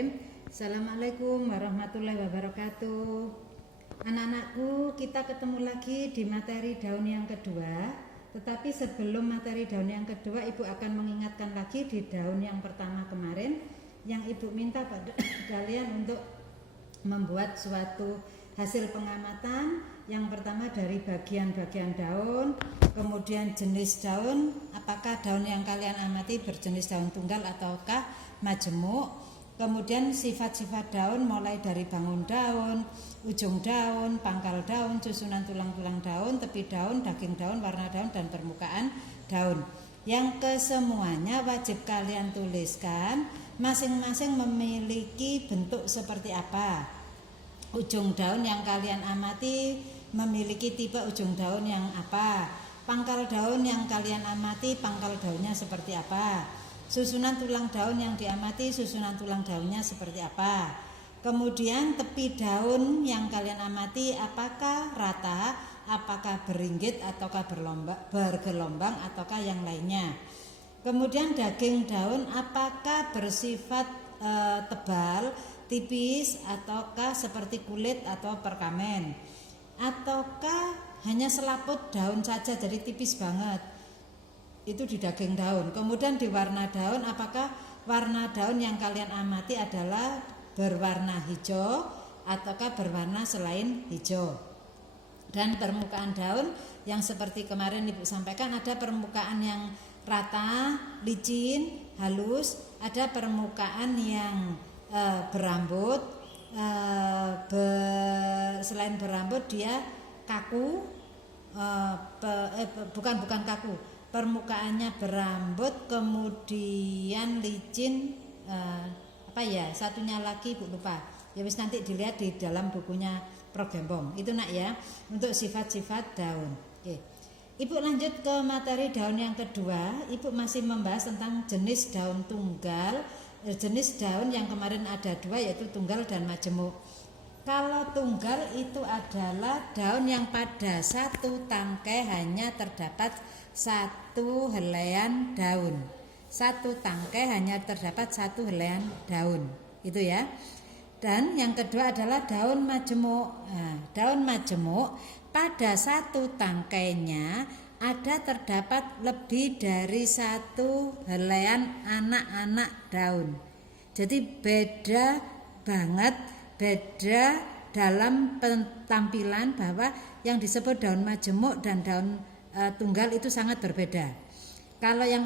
Bismillahirrahmanirrahim. Assalamualaikum warahmatullahi wabarakatuh. Anak-anakku, kita ketemu lagi di materi daun yang kedua. Tetapi sebelum materi daun yang kedua, Ibu akan mengingatkan lagi di daun yang pertama kemarin yang Ibu minta pada kalian untuk membuat suatu hasil pengamatan. Yang pertama dari bagian-bagian daun, kemudian jenis daun, apakah daun yang kalian amati berjenis daun tunggal ataukah majemuk, kemudian sifat-sifat daun mulai dari bangun daun, ujung daun, pangkal daun, susunan tulang-tulang daun, tepi daun, daging daun, warna daun, dan permukaan daun. Yang kesemuanya wajib kalian tuliskan, masing-masing memiliki bentuk seperti apa. Ujung daun yang kalian amati memiliki tipe ujung daun yang apa, pangkal daun yang kalian amati pangkal daunnya seperti apa, susunan tulang daun yang diamati susunan tulang daunnya seperti apa, kemudian tepi daun yang kalian amati apakah rata, apakah beringgit ataukah bergelombang ataukah yang lainnya, kemudian daging daun apakah bersifat tebal, tipis, ataukah seperti kulit atau perkamen, ataukah hanya selaput daun saja jadi tipis banget, itu di daging daun. Kemudian di warna daun, apakah warna daun yang kalian amati adalah berwarna hijau ataukah berwarna selain hijau. Dan permukaan daun yang seperti kemarin Ibu sampaikan, ada permukaan yang rata, licin, halus, ada permukaan yang berambut, selain berambut dia kaku, bukan kaku, permukaannya berambut, kemudian licin, satunya lagi Ibu lupa. Ya wis nanti dilihat di dalam bukunya Progembong. Itu nak ya, untuk sifat-sifat daun. Oke. Ibu lanjut ke materi daun yang kedua. Ibu masih membahas tentang jenis daun tunggal. Jenis daun yang kemarin ada dua, yaitu tunggal dan majemuk. Kalau tunggal itu adalah daun yang pada satu tangkai hanya terdapat satu helaian daun. Satu tangkai hanya terdapat satu helaian daun, itu ya. Dan yang kedua adalah daun majemuk. Nah, daun majemuk pada satu tangkainya ada terdapat lebih dari satu helaian anak-anak daun. Jadi beda banget, beda dalam penampilan, bahwa yang disebut daun majemuk dan daun tunggal itu sangat berbeda. Kalau yang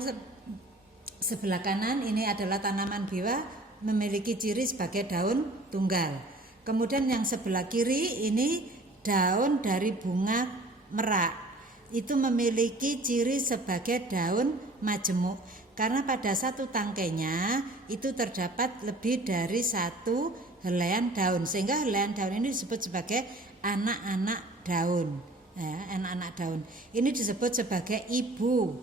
sebelah kanan ini adalah tanaman biwa, memiliki ciri sebagai daun tunggal. Kemudian yang sebelah kiri ini daun dari bunga merak, itu memiliki ciri sebagai daun majemuk, karena pada satu tangkainya itu terdapat lebih dari satu helaian daun, sehingga helaian daun ini disebut sebagai anak-anak daun. Ya, anak-anak daun ini disebut sebagai ibu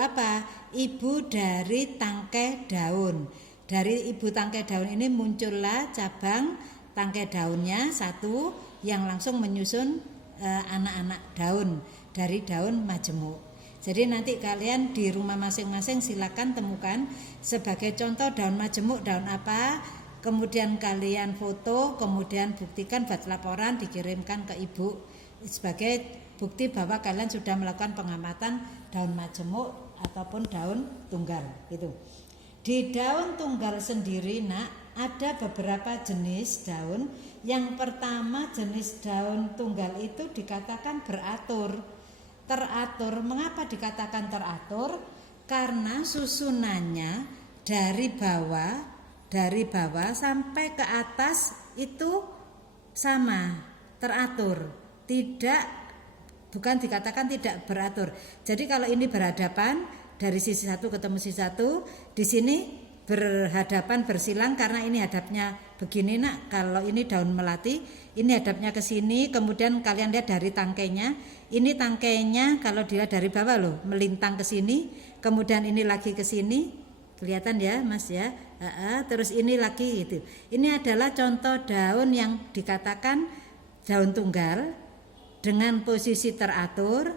apa? Ibu dari tangkai daun. Dari ibu tangkai daun ini muncullah cabang tangkai daunnya satu yang langsung menyusun anak-anak daun dari daun majemuk. Jadi nanti kalian di rumah masing-masing silakan temukan sebagai contoh daun majemuk daun apa, kemudian kalian foto, kemudian buktikan buat laporan, dikirimkan ke ibu sebagai bukti bahwa kalian sudah melakukan pengamatan daun majemuk ataupun daun tunggal gitu. Di daun tunggal sendiri nak, ada beberapa jenis daun. Yang pertama, jenis daun tunggal itu dikatakan beratur. Teratur, mengapa dikatakan teratur? Karena susunannya dari bawah sampai ke atas itu sama, teratur. Bukan dikatakan tidak beratur. Jadi kalau ini berhadapan dari sisi satu ketemu sisi satu, di sini berhadapan bersilang karena ini hadapnya begini nak. Kalau ini daun melati, ini hadapnya ke sini, kemudian kalian lihat dari tangkainya, ini tangkainya kalau dilihat dari bawah loh, melintang ke sini, kemudian ini lagi ke sini, kelihatan ya Mas ya. Terus ini lagi itu. Ini adalah contoh daun yang dikatakan daun tunggal dengan posisi teratur.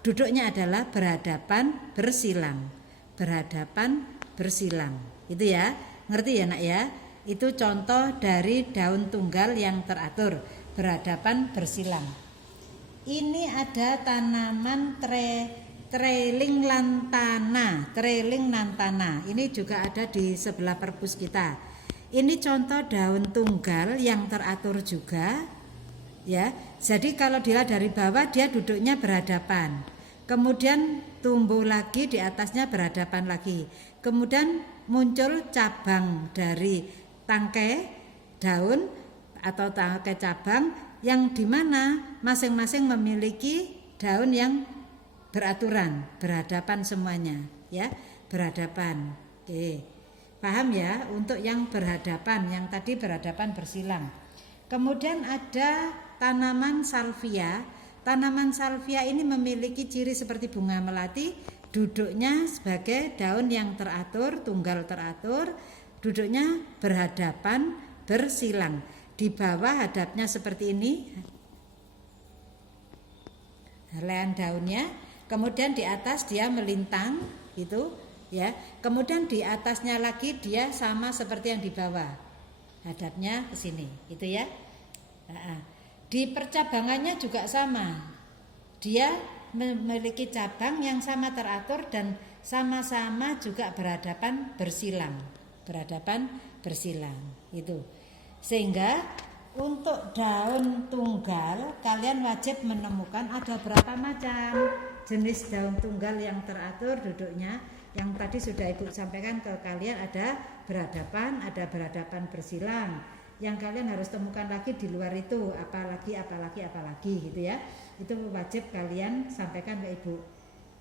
Duduknya adalah berhadapan bersilang. Berhadapan bersilang. Itu ya, ngerti ya nak ya? Itu contoh dari daun tunggal yang teratur, berhadapan bersilang. Ini ada tanaman trailing lantana. Ini juga ada di sebelah perpus kita. Ini contoh daun tunggal yang teratur juga, ya. Jadi kalau dilihat dari bawah dia duduknya berhadapan. Kemudian tumbuh lagi di atasnya berhadapan lagi. Kemudian muncul cabang dari tangkai daun atau tangkai cabang yang dimana masing-masing memiliki daun yang beraturan, berhadapan semuanya, ya, berhadapan. Oke, paham ya? Untuk yang berhadapan, yang tadi berhadapan bersilang. Kemudian ada tanaman salvia. Tanaman salvia ini memiliki ciri seperti bunga melati, duduknya sebagai daun yang teratur, tunggal teratur, duduknya berhadapan bersilang. Di bawah hadapnya seperti ini, helaian daunnya, kemudian di atas dia melintang gitu ya. Kemudian di atasnya lagi dia sama seperti yang di bawah, hadapnya ke sini gitu ya. Di percabangannya juga sama, dia memiliki cabang yang sama teratur dan sama-sama juga berhadapan bersilang itu. Sehingga untuk daun tunggal kalian wajib menemukan ada berapa macam jenis daun tunggal yang teratur duduknya. Yang tadi sudah Ibu sampaikan ke kalian, ada berhadapan bersilang. Yang kalian harus temukan lagi di luar itu, apalagi gitu ya. Itu wajib kalian sampaikan ke Ibu.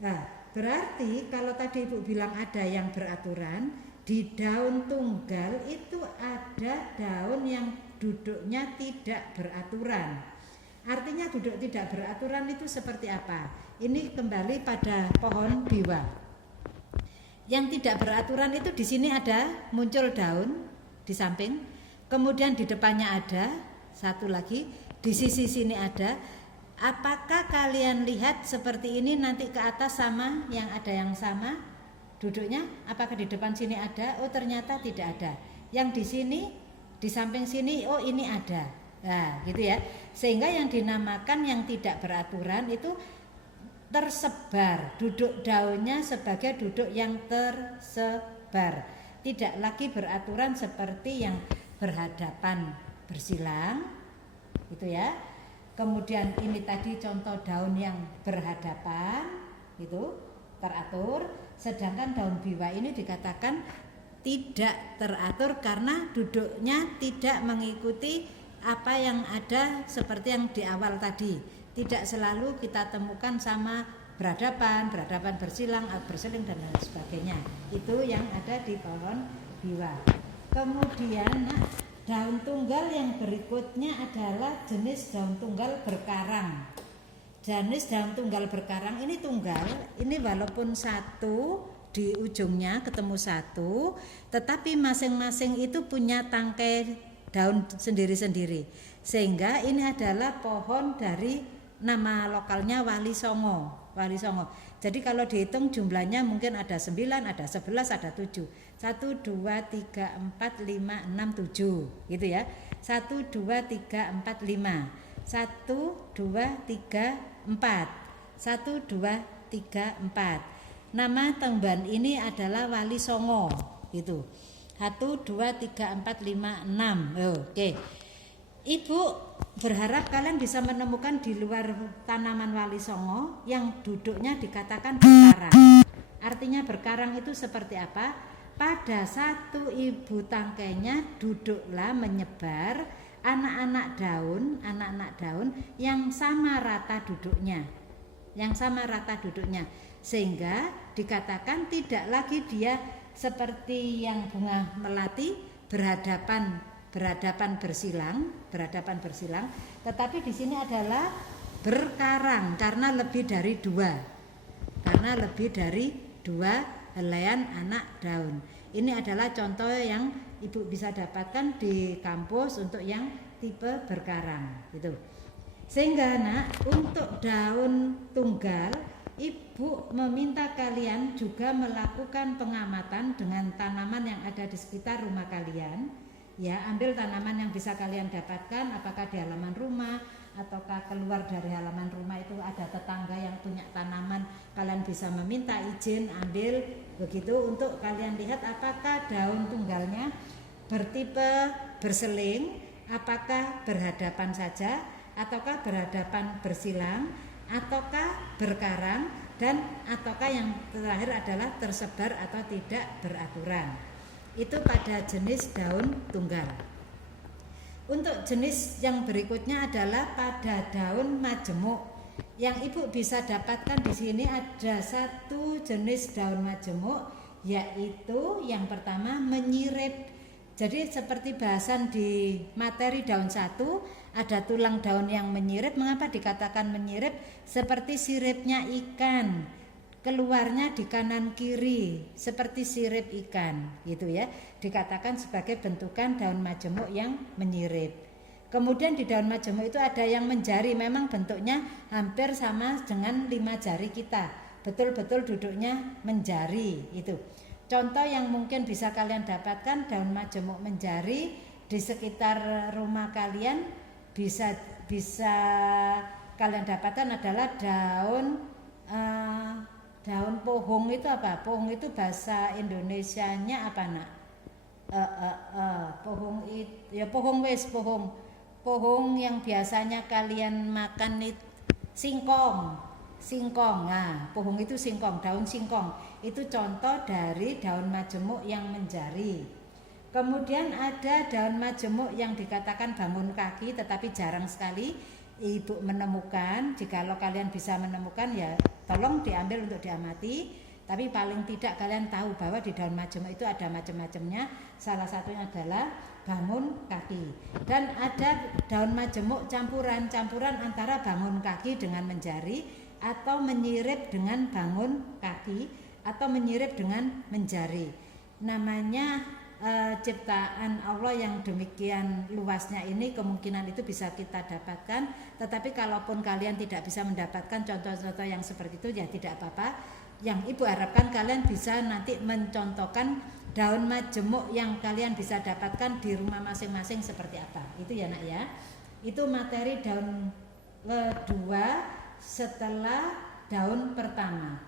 Nah, berarti kalau tadi Ibu bilang ada yang beraturan, di daun tunggal itu ada daun yang duduknya tidak beraturan. Artinya duduk tidak beraturan itu seperti apa? Ini kembali pada pohon biwa. Yang tidak beraturan itu di sini ada muncul daun di samping, kemudian di depannya ada satu lagi, di sisi sini ada. Apakah kalian lihat seperti ini nanti ke atas sama, yang ada yang sama? Duduknya apakah di depan sini ada? Oh ternyata tidak ada. Yang di sini, di samping sini, oh ini ada. Nah gitu ya. Sehingga yang dinamakan yang tidak beraturan itu tersebar. Duduk daunnya sebagai duduk yang tersebar. Tidak lagi beraturan seperti yang berhadapan bersilang. Gitu ya. Kemudian ini tadi contoh daun yang berhadapan, gitu, teratur. Sedangkan daun biwa ini dikatakan tidak teratur karena duduknya tidak mengikuti apa yang ada seperti yang di awal tadi. Tidak selalu kita temukan sama berhadapan bersilang, berseling dan lain sebagainya. Itu yang ada di pohon biwa. Kemudian daun tunggal yang berikutnya adalah jenis daun tunggal berkarang. Jenis daun tunggal berkarang ini tunggal, ini walaupun satu di ujungnya ketemu satu, tetapi masing-masing itu punya tangkai daun sendiri-sendiri. Sehingga ini adalah pohon dari nama lokalnya Wali Songo. Jadi kalau dihitung jumlahnya mungkin ada 9, ada 11, ada 7. 1, 2, 3, 4, 5, 6, 7 gitu ya. 1, 2, 3, 4, 5. 1, 2, 3, 4. 1, 2, 3, 4. Nama temban ini adalah Wali Songo gitu. 1, 2, 3, 4, 5, 6. Oke. Ibu berharap kalian bisa menemukan di luar tanaman Wali Songo yang duduknya dikatakan berkarang. Artinya berkarang itu seperti apa? Pada satu ibu tangkainya duduklah menyebar anak-anak daun yang sama rata duduknya. Sehingga dikatakan tidak lagi dia seperti yang bunga melati berhadapan bersilang, tetapi di sini adalah berkarang karena lebih dari dua helaian anak daun. Ini adalah contoh yang Ibu bisa dapatkan di kampus untuk yang tipe berkarang gitu. Sehingga untuk daun tunggal Ibu meminta kalian juga melakukan pengamatan dengan tanaman yang ada di sekitar rumah kalian. Ya, ambil tanaman yang bisa kalian dapatkan, apakah di halaman rumah ataukah keluar dari halaman rumah itu ada tetangga yang punya tanaman, kalian bisa meminta izin ambil begitu untuk kalian lihat apakah daun tunggalnya bertipe berseling, apakah berhadapan saja ataukah berhadapan bersilang ataukah berkarang dan ataukah yang terakhir adalah tersebar atau tidak beraturan. Itu pada jenis daun tunggal. Untuk jenis yang berikutnya adalah pada daun majemuk. Yang Ibu bisa dapatkan di sini ada satu jenis daun majemuk, yaitu yang pertama menyirip. Jadi seperti bahasan di materi daun 1, ada tulang daun yang menyirip. Mengapa dikatakan menyirip? Seperti siripnya ikan, keluarnya di kanan kiri seperti sirip ikan gitu ya, dikatakan sebagai bentukan daun majemuk yang menyirip. Kemudian di daun majemuk itu ada yang menjari, memang bentuknya hampir sama dengan 5 jari kita, betul-betul duduknya menjari itu. Contoh yang mungkin bisa kalian dapatkan daun majemuk menjari di sekitar rumah kalian bisa kalian dapatkan adalah daun pohong. Itu apa? Pohong itu bahasa Indonesianya apa nak? Pohong itu ya pohong yang biasanya kalian makan itu singkong. Nah, pohong itu singkong, daun singkong. Itu contoh dari daun majemuk yang menjari. Kemudian ada daun majemuk yang dikatakan bangun kaki, tetapi jarang sekali Ibu menemukan. Jikalau kalian bisa menemukan ya tolong diambil untuk diamati. Tapi paling tidak kalian tahu bahwa di daun majemuk itu ada macam-macamnya. Salah satunya adalah bangun kaki. Dan ada daun majemuk campuran antara bangun kaki dengan menjari, atau menyirip dengan bangun kaki, atau menyirip dengan menjari. Namanya ciptaan Allah yang demikian luasnya ini, kemungkinan itu bisa kita dapatkan. Tetapi kalaupun kalian tidak bisa mendapatkan contoh-contoh yang seperti itu ya tidak apa-apa. Yang Ibu harapkan kalian bisa nanti mencontohkan daun majemuk yang kalian bisa dapatkan di rumah masing-masing seperti apa. Itu ya nak ya. Itu materi daun kedua setelah daun pertama.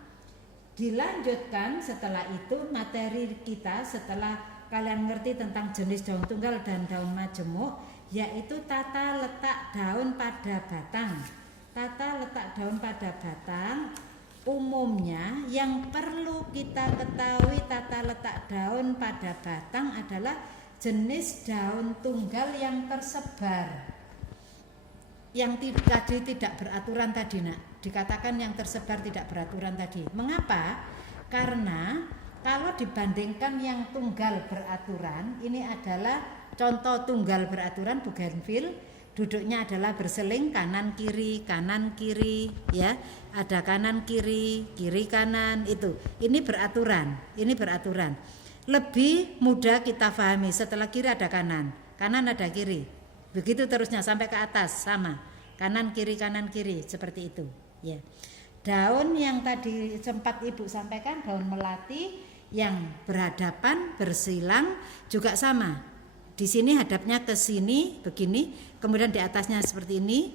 Dilanjutkan setelah itu materi kita setelah kalian ngerti tentang jenis daun tunggal dan daun majemuk, yaitu tata letak daun pada batang. Tata letak daun pada batang umumnya yang perlu kita ketahui tata letak daun pada batang adalah jenis daun tunggal yang tersebar. Yang tadi tidak beraturan tadi nak, dikatakan yang tersebar tidak beraturan tadi. Mengapa? Karena kalau dibandingkan yang tunggal beraturan, ini adalah contoh tunggal beraturan bougainville, duduknya adalah berseling kanan kiri ya, ada kanan kiri kanan itu. Ini beraturan. Lebih mudah kita pahami setelah kiri ada kanan ada kiri. Begitu terusnya sampai ke atas sama. Kanan kiri seperti itu, ya. Daun yang tadi sempat Ibu sampaikan, daun melati yang berhadapan bersilang juga sama. Di sini hadapnya ke sini begini, kemudian di atasnya seperti ini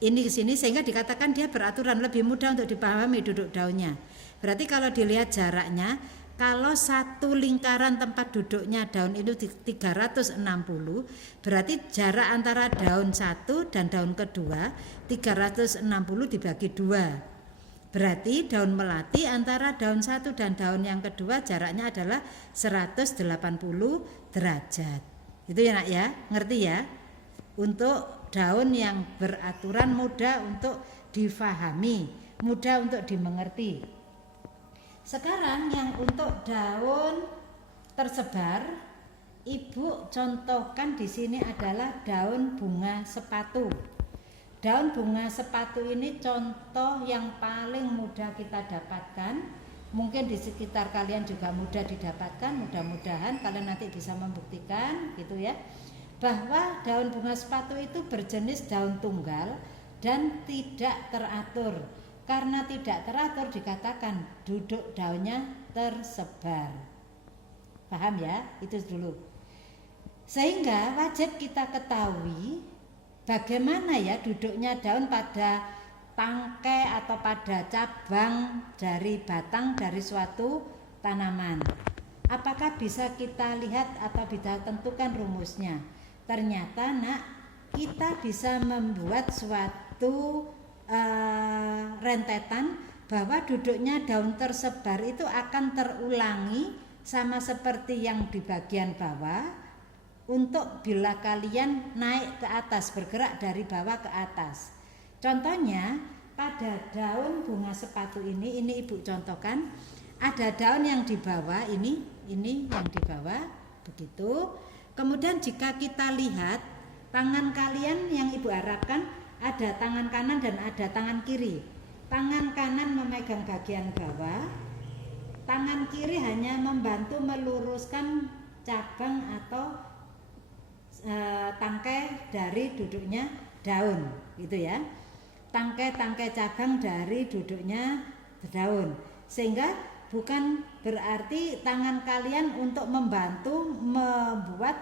ke sini, sehingga dikatakan dia beraturan, lebih mudah untuk dipahami duduk daunnya. Berarti kalau dilihat jaraknya, kalau satu lingkaran tempat duduknya daun itu 360, berarti jarak antara daun satu dan daun kedua 360 dibagi 2. Berarti daun melati antara daun satu dan daun yang kedua jaraknya adalah 180 derajat. Itu ya nak ya, ngerti ya? Untuk daun yang beraturan mudah untuk difahami, mudah untuk dimengerti. Sekarang yang untuk daun tersebar, Ibu contohkan di sini adalah daun bunga sepatu. Daun bunga sepatu ini contoh yang paling mudah kita dapatkan. Mungkin di sekitar kalian juga mudah didapatkan. Mudah-mudahan kalian nanti bisa membuktikan gitu ya, bahwa daun bunga sepatu itu berjenis daun tunggal dan tidak teratur. Karena tidak teratur dikatakan duduk daunnya tersebar. Paham ya? Itu dulu. Sehingga wajib kita ketahui bagaimana ya duduknya daun pada tangkai atau pada cabang dari batang dari suatu tanaman. Apakah bisa kita lihat atau bisa tentukan rumusnya? Ternyata nak, kita bisa membuat suatu rentetan bahwa duduknya daun tersebar itu akan terulangi sama seperti yang di bagian bawah untuk bila kalian naik ke atas, bergerak dari bawah ke atas. Contohnya pada daun bunga sepatu ini ibu contohkan, ada daun yang di bawah ini yang di bawah begitu. Kemudian jika kita lihat tangan kalian yang ibu harapkan ada tangan kanan dan ada tangan kiri. Tangan kanan memegang bagian bawah, tangan kiri hanya membantu meluruskan cabang atau tangkai dari duduknya daun, gitu ya. Tangkai-tangkai cabang dari duduknya daun. Sehingga bukan berarti tangan kalian untuk membantu membuat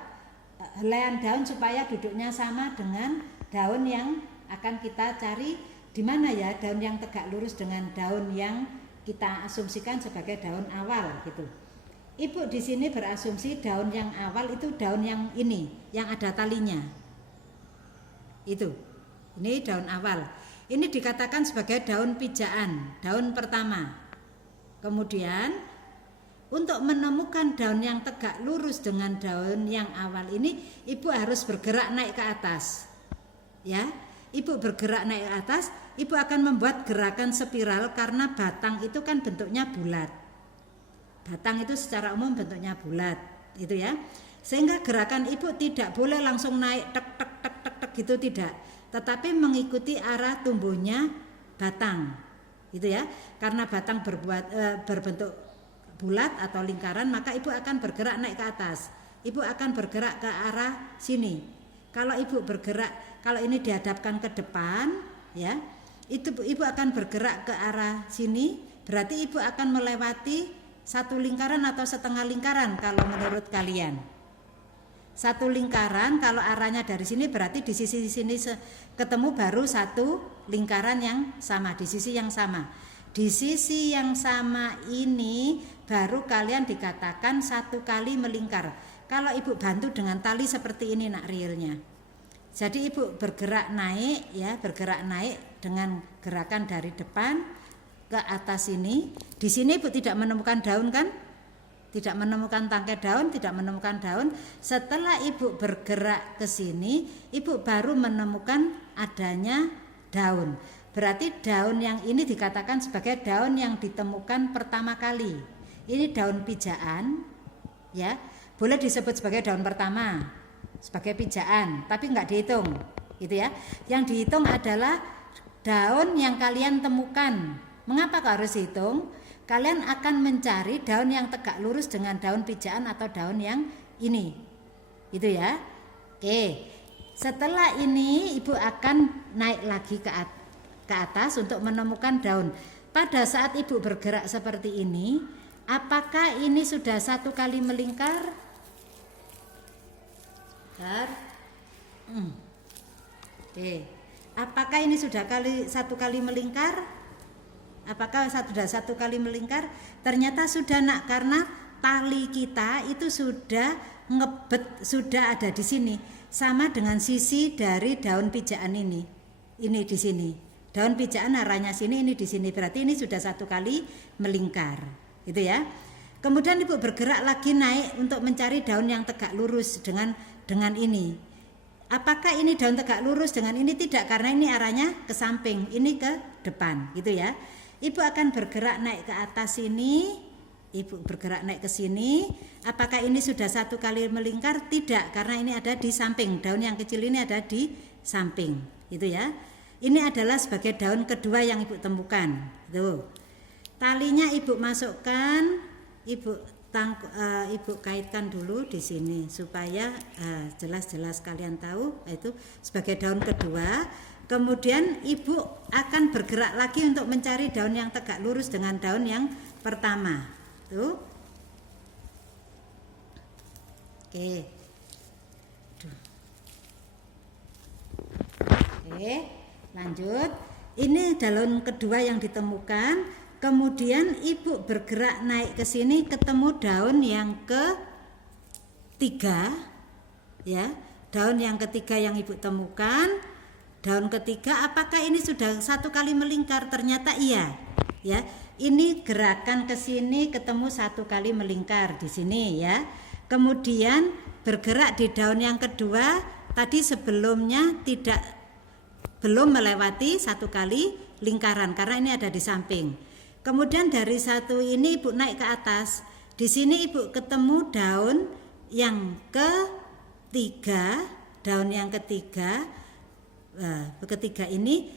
helaian daun supaya duduknya sama dengan daun yang akan kita cari di mana ya, daun yang tegak lurus dengan daun yang kita asumsikan sebagai daun awal gitu. Ibu di sini berasumsi daun yang awal itu daun yang ini, yang ada talinya. Itu. Ini daun awal. Ini dikatakan sebagai daun pijaan, daun pertama. Kemudian untuk menemukan daun yang tegak lurus dengan daun yang awal ini, ibu harus bergerak naik ke atas. Ya, ibu bergerak naik ke atas, ibu akan membuat gerakan spiral karena batang itu kan bentuknya bulat. Batang itu secara umum bentuknya bulat, itu ya. Sehingga gerakan ibu tidak boleh langsung naik tek tek tek tek tek gitu, tidak. Tetapi mengikuti arah tumbuhnya batang, gitu ya. Karena batang berbentuk bulat atau lingkaran, maka ibu akan bergerak naik ke atas. Ibu akan bergerak ke arah sini. Kalau ibu bergerak, kalau ini dihadapkan ke depan, ya, itu ibu akan bergerak ke arah sini. Berarti ibu akan melewati satu lingkaran atau setengah lingkaran kalau menurut kalian. Satu lingkaran kalau arahnya dari sini berarti di sisi sini ketemu baru satu lingkaran yang sama, di sisi yang sama. Di sisi yang sama ini baru kalian dikatakan satu kali melingkar. Kalau ibu bantu dengan tali seperti ini nak realnya. Jadi ibu bergerak naik ya, bergerak naik dengan gerakan dari depan ke atas ini. Di sini ibu tidak menemukan daun kan? Tidak menemukan tangkai daun, tidak menemukan daun. Setelah ibu bergerak ke sini, ibu baru menemukan adanya daun. Berarti daun yang ini dikatakan sebagai daun yang ditemukan pertama kali. Ini daun pijaan, ya, boleh disebut sebagai daun pertama, sebagai pijaan, tapi nggak dihitung, gitu ya. Yang dihitung adalah daun yang kalian temukan. Mengapa harus hitung? Kalian akan mencari daun yang tegak lurus dengan daun pijaan atau daun yang ini, gitu ya. Oke, setelah ini ibu akan naik lagi ke atas untuk menemukan daun. Pada saat ibu bergerak seperti ini, apakah ini sudah satu kali melingkar? Oke, apakah ini sudah satu kali melingkar? Apakah sudah satu kali melingkar? Ternyata sudah nak, karena tali kita itu sudah ngebet, sudah ada di sini, sama dengan sisi dari daun pijaan ini. Ini di sini. Daun pijaan arahnya sini, ini di sini. Berarti ini sudah satu kali melingkar, gitu ya. Kemudian ibu bergerak lagi naik untuk mencari daun yang tegak lurus dengan ini. Apakah ini daun tegak lurus dengan ini? Tidak, karena ini arahnya ke samping, ini ke depan, gitu ya. Ibu akan bergerak naik ke atas sini, ibu bergerak naik ke sini. Apakah ini sudah satu kali melingkar? Tidak, karena ini ada di samping. Daun yang kecil ini ada di samping, gitu ya. Ini adalah sebagai daun kedua yang ibu temukan. Tuh. Talinya ibu masukkan, ibu kaitkan dulu di sini supaya jelas-jelas kalian tahu, itu sebagai daun kedua. Kemudian ibu akan bergerak lagi untuk mencari daun yang tegak lurus dengan daun yang pertama. Tuh. Oke. Oke, lanjut. Ini daun kedua yang ditemukan. Kemudian ibu bergerak naik ke sini ketemu daun yang ketiga. Ya, daun yang ketiga yang ibu temukan. Daun ketiga, apakah ini sudah satu kali melingkar? Ternyata iya. Ya, ini gerakan ke sini ketemu satu kali melingkar di sini ya. Kemudian bergerak di daun yang kedua, tadi sebelumnya belum melewati satu kali lingkaran karena ini ada di samping. Kemudian dari satu ini ibu naik ke atas. Di sini ibu ketemu daun yang ketiga, daun yang ketiga. Ketiga ini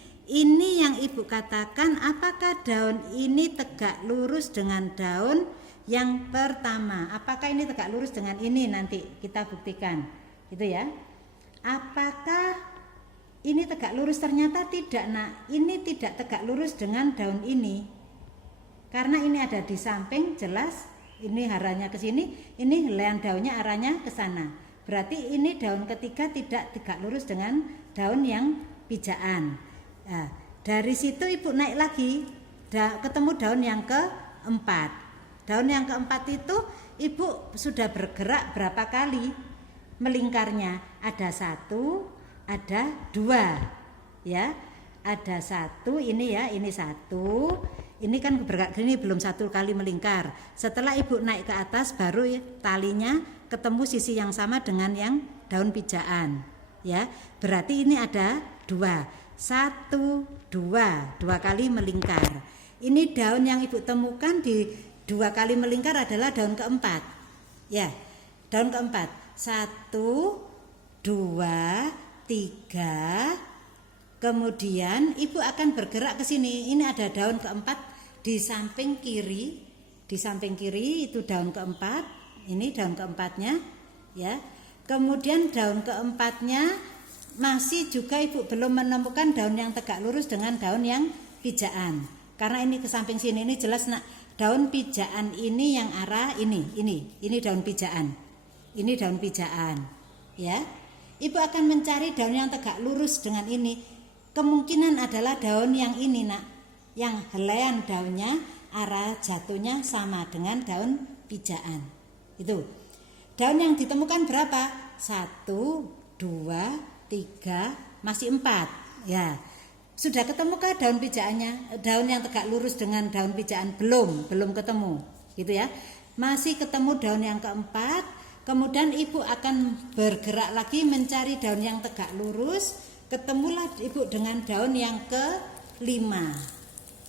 yang ibu katakan apakah daun ini tegak lurus dengan daun yang pertama? Apakah ini tegak lurus dengan ini? Nanti kita buktikan, gitu ya. Apakah ini tegak lurus? Ternyata tidak, nak. Ini tidak tegak lurus dengan daun ini, karena ini ada di samping, jelas. Ini arahnya ke sini, ini helaian daunnya arahnya ke sana. Berarti ini daun ketiga tidak tegak lurus dengan daun yang pijaan. Nah, dari situ ibu naik lagi, ketemu daun yang keempat. Daun yang keempat itu ibu sudah bergerak berapa kali melingkarnya? Ada satu, ada dua, ya. Ada satu, ini ya, ini satu. Ini kan bergerak gini belum satu kali melingkar. Setelah ibu naik ke atas baru ya, talinya ketemu sisi yang sama dengan yang daun pijaan, ya. Berarti ini ada dua, satu, dua kali melingkar. Ini daun yang ibu temukan di dua kali melingkar adalah daun keempat, ya. Daun keempat, satu, dua, tiga. Kemudian ibu akan bergerak ke sini. Ini ada daun keempat di samping kiri. Di samping kiri itu daun keempat. Ini daun keempatnya, ya. Kemudian daun keempatnya masih juga ibu belum menemukan daun yang tegak lurus dengan daun yang pijaan. Karena ini ke samping sini, ini jelas, nak. Daun pijaan ini yang arah ini daun pijaan. Ini daun pijaan, ya. Ibu akan mencari daun yang tegak lurus dengan ini. Kemungkinan adalah daun yang ini, nak, yang helaian daunnya arah jatuhnya sama dengan daun pijaan. Itu daun yang ditemukan berapa? 1, 2, 3, masih 4, ya. Sudah ketemukah daun pijaannya? Daun yang tegak lurus dengan daun pijaan? Belum ketemu, gitu ya. Masih ketemu daun yang keempat. Kemudian ibu akan bergerak lagi mencari daun yang tegak lurus. Ketemulah ibu dengan daun yang kelima.